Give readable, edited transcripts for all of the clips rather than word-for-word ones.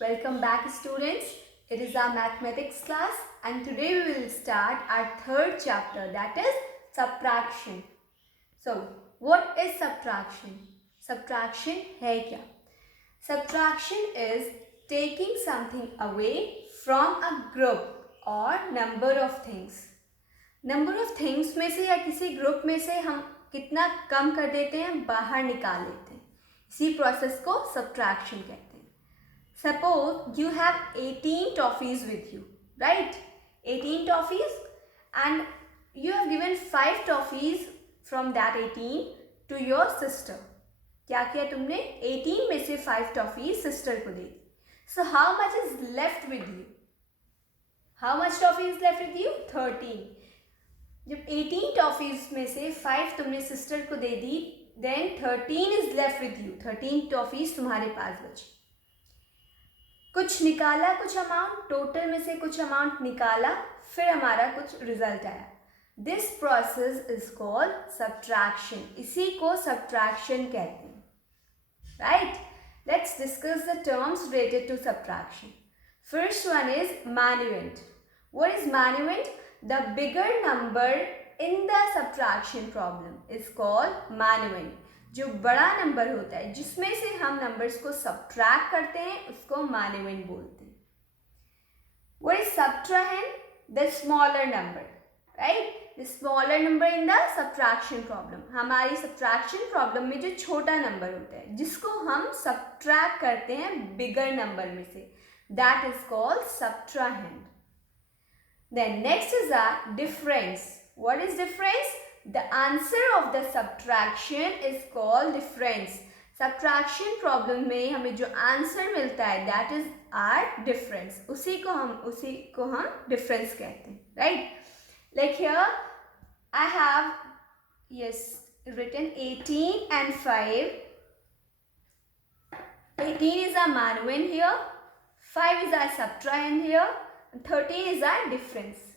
Welcome back, students. It is our mathematics class, and today we will start our third chapter, that is subtraction. So, what is subtraction? Subtraction है क्या? Subtraction is taking something away from a group or number of things. Number of things में से या किसी group में से हम कितना कम कर देते हैं, बाहर निकाल लेते हैं. इसी प्रोसेस को subtraction कहते हैं. Suppose you have 18 toffees with you, right? 18 toffees, and you have given 5 toffees from that 18 to your sister. क्या किया तुमने? 18 में से 5 toffees sister को दे दी. So how much is left with you? How much toffee is left with you? 13. जब 18 toffees में से 5 तुमने sister को दे दी, then 13 is left with you. 13 toffees तुम्हारे पास बची. कुछ निकाला, कुछ अमाउंट, टोटल में से कुछ अमाउंट निकाला, फिर हमारा कुछ रिजल्ट आया. This process is called subtraction. इसी को सब्ट्रैक्शन कहते हैं. Right, let's discuss the terms related to subtraction. First one is minuend. What is minuend? The bigger number in the subtraction problem is called minuend. जो बड़ा number होता है जिसमें से हम नंबर्स को सब्ट्रैक्ट करते हैं उसको मैन्युएंट बोलते हैं. What is subtrahend? The smaller number. Right, the smaller number in the subtraction problem. हमारी सब्ट्रैक्शन प्रॉब्लम में जो छोटा नंबर होता है जिसको हम सब्ट्रैक्ट करते हैं बिगर नंबर में से, that is called subtrahend. Then next is a difference. What is difference? The answer of the subtraction is called difference. Subtraction problem में हमें जो answer मिलता है that is our difference. उसी को हम difference कहते हैं. Right? Like here I have written 18 and 5. 18 is our manuend here. 5 is our subtrahend here. And 13 is our difference.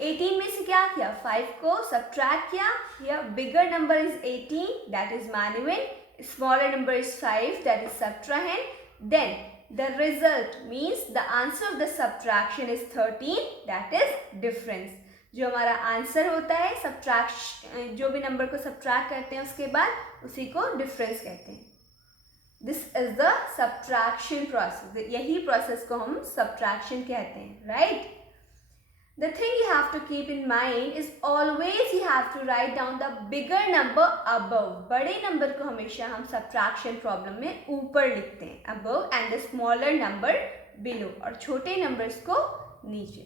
18 में से क्या किया? 5 को सब्ट्रैक्ट किया. Here bigger number is 18, that is manuend. Smaller number is 5, that is subtrahend. Then the result means the answer of the subtraction is 13, that is difference. जो हमारा answer होता है सब्ट्रैक्शन, जो भी नंबर को सब्ट्रैक्ट करते हैं उसके बाद उसी को डिफरेंस कहते हैं. This is the subtraction process. यही प्रोसेस को हम सब्ट्रैक्शन कहते हैं. Right? The thing you have to keep in mind is always you have to write down the bigger number above. बड़े नंबर को हमेशा हम subtraction problem में ऊपर लिखते हैं, above, and the smaller number below, और छोटे numbers को नीचे.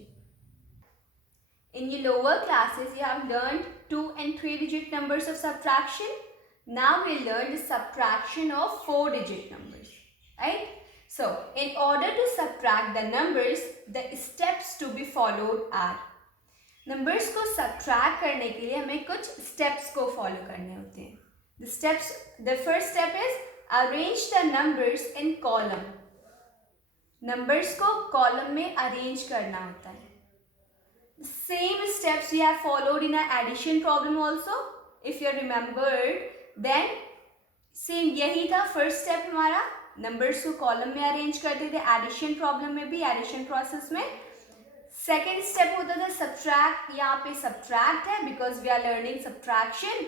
In your lower classes you have learned 2 and 3 digit numbers of subtraction. Now we learn the subtraction of 4 digit numbers. Right? So, in order to subtract the numbers, the steps to be followed are. Numbers को subtract करने के लिए हमें कुछ steps को follow करने होते हैं. The first step is arrange the numbers in column. Numbers को column में arrange करना होता है. The same steps we have followed in our addition problem also. If you remembered, then same यही था first step हमारा. नंबर्स को column में अरेंज करते थे एडिशन प्रॉब्लम में भी, एडिशन प्रोसेस में. सेकेंड स्टेप होता था सब्ट्रैक्ट. यहाँ पे सब्ट्रैक्ट है because we are learning subtraction.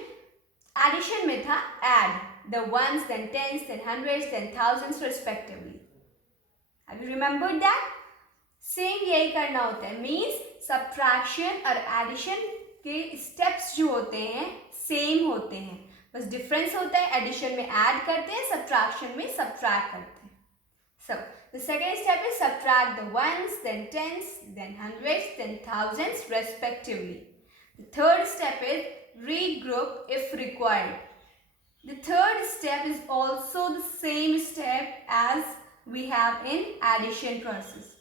Addition में था add the ones, then tens, then hundreds, then thousands respectively. Have you remembered that? Same यही करना होता है. मीन्स सब्ट्रैक्शन और एडिशन के स्टेप्स जो होते हैं सेम होते हैं, बस डिफरेंस होता है. एडिशन में ऐड करते हैं, सब्ट्रैक्शन में सब्ट्रैक्ट करते हैं. So the second step is subtract the ones, then tens, then hundreds, then thousands respectively. The third step is regroup if required. The third step is also the same step as we have in addition process.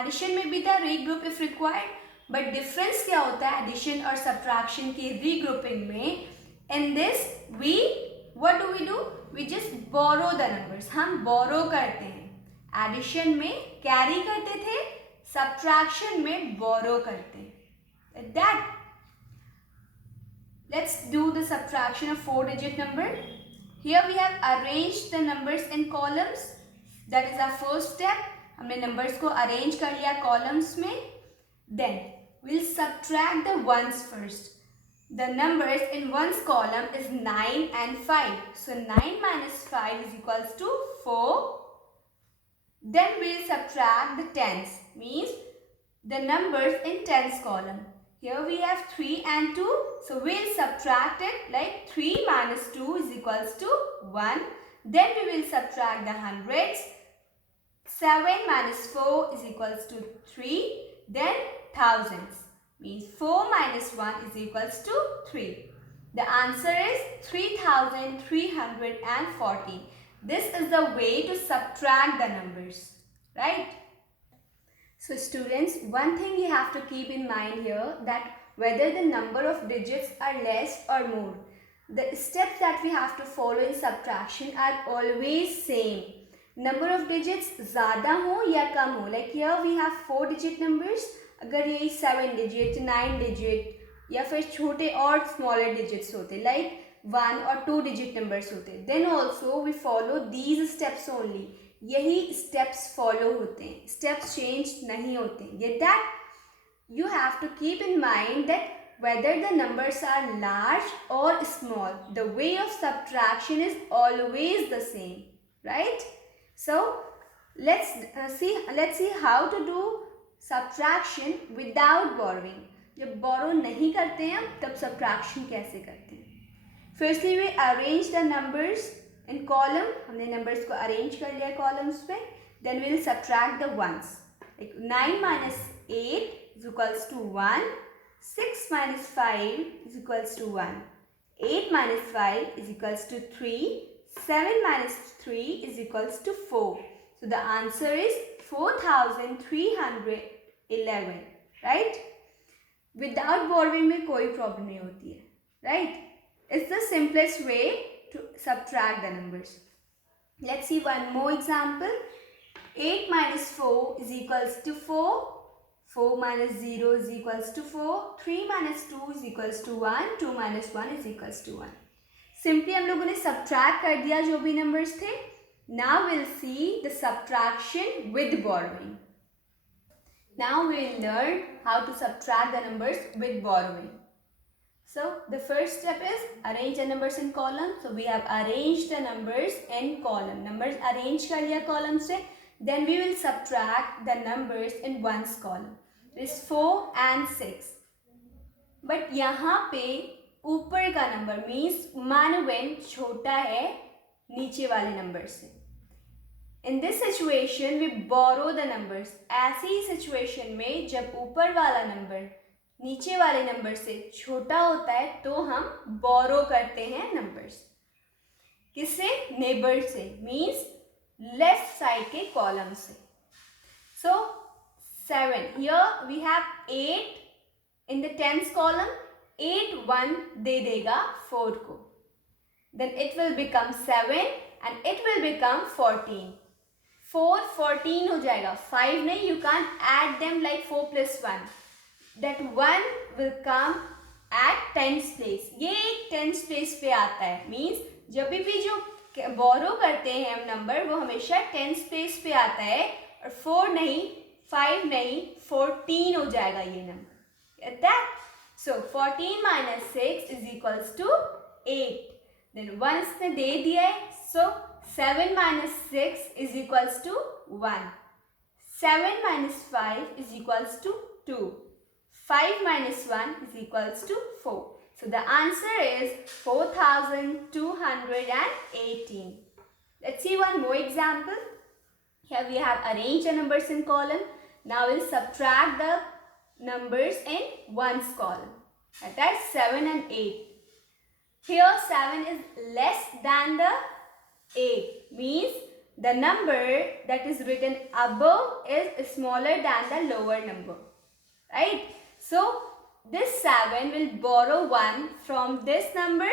Addition में भी था regroup if required, but difference क्या होता है addition और subtraction की regrouping में? In this, what do? We just borrow the numbers. हम borrow करते हैं. Addition में carry करते थे, subtraction में borrow करते हैं. Like that. Let's do the subtraction of 4 digit number. Here we have arranged the numbers in columns. That is our first step. हमने नंबर्स को अरेंज कर लिया कॉलम्स में. देन we'll subtract the ones first. The numbers in ones column is 9 and 5. So 9 minus 5 is equals to 4. Then we'll subtract the tens, means the numbers in tens column. Here we have 3 and 2. So we'll subtract it like 3 minus 2 is equals to 1. Then we will subtract the hundreds. 7 minus 4 is equals to 3. Then thousands, means 4 minus 1 is equals to 3. The answer is 3340. This is the way to subtract the numbers, right? So students, one thing you have to keep in mind here, that whether the number of digits are less or more, the steps that we have to follow in subtraction are always same. Number of digits ज़्यादा हो या कम हो, like here we have 4 digit numbers. अगर यही 7 digit, 9 digit या फिर छोटे और smaller digits होते, like 1 और 2 digit numbers होते, then also we follow these steps only. यही steps follow होते हैं, steps change नहीं होते. Get that? You have to keep in mind that whether the numbers are large or small, the way of subtraction is always the same, right? So let's see how to do subtraction without borrowing. जब borrow नहीं करते हैं तब subtraction कैसे करते हैं. Firstly we arrange the numbers in column. हमने numbers को arrange कर लिया columns पे. Then we will subtract the ones. Like 9 minus 8 is equals to 1. 6 minus 5 is equals to 1. 8 minus 5 is equals to 3. 7 minus 3 is equals to 4. So the answer is 4311, right? Without borrowing में कोई problem नहीं होती है, right? It's the simplest way to subtract the numbers. Let's see one more example. 8 minus 4 is equals to 4. 4 minus 0 is equals to 4. 3 minus 2 is equals to 1. 2 minus 1 is equals to 1. Simply हम लोगों ने subtract कर दिया जो भी numbers थे. Now we'll see the subtraction with borrowing. Now we'll learn how to subtract the numbers with borrowing. So the first step is arrange the numbers in column. So we have arranged the numbers in column. Numbers arrange कर लिया column से. Then we will subtract the numbers in ones column. There is 4 and 6. But यहाँ पे ऊपर का number means मानवेन छोटा है नीचे वाले नंबर से. In this situation we borrow the numbers. ऐसी सिचुएशन में जब ऊपर वाला नंबर नीचे वाले नंबर से छोटा होता है तो हम बोरो करते हैं नंबर्स. किससे? नेबर से, मीन्स लेफ्ट साइड के कॉलम से. So 7. Here we have 8 in the tens column. 8 1 दे देगा 4 को. Then it will become 7 and it will become 14. 4 14 हो जाएगा. 5 नहीं, you can't add them like 4 plus 1. That 1 will come at 10th place. ये 10th place पे आता है. Means जब भी जो borrow करते हैं हम नंबर वो हमेशा 10th place पे आता है. और 4 नहीं, 5 नहीं, 14 हो जाएगा ये number. Get that? So 14 minus 6 is equals to 8. Then once ने दे दिया है, so 7 minus 6 is equals to 1. 7 minus 5 is equals to 2. 5 minus 1 is equals to 4. So the answer is 4218. Let's see one more example. Here we have arranged the numbers in column. Now we'll subtract the numbers in ones column. That's 7 and 8. Here 7 is less than the 8. Means the number that is written above is smaller than the lower number. Right? So this 7 will borrow 1 from this number,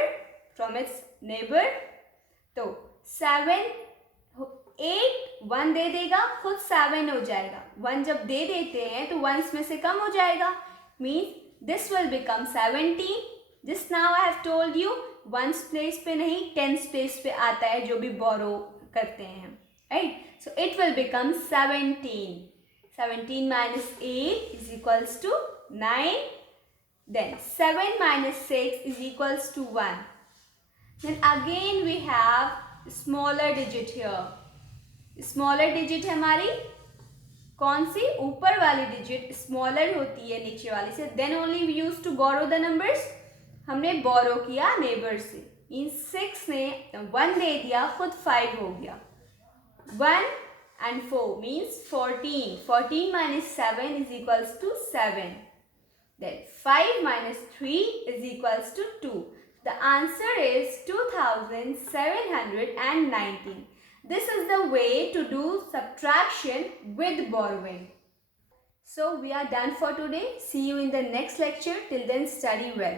from its neighbor. So 7 8 1 दे देगा, खुद 7 हो जाएगा. 1 जब दे देते हैं तो 1 में से कम हो जाएगा. Means this will become 17. This now I have told you 1's place पे नहीं 10's place पे आता है जो भी borrow करते हैं हम. right? So it will become 17. 17 minus 8 is equals to 9. Then 7 minus 6 is equals to 1. Then again we have smaller digit here. Smaller digit हमारी कौन सी? ऊपर वाली डिजिट स्मॉलर होती है नीचे वाली से. Then only we use to borrow the numbers. हमने बोरो किया नेबर से. इन 6 ने 1 दे दिया, खुद 5 हो गया. 1 and 4 means 14. 14 minus 7 is equals to 7. Then 5 minus 3 is equals to 2. The answer is 2719. This is the way to do subtraction with borrowing. So we are done for today. See you in the next lecture. Till then, study well.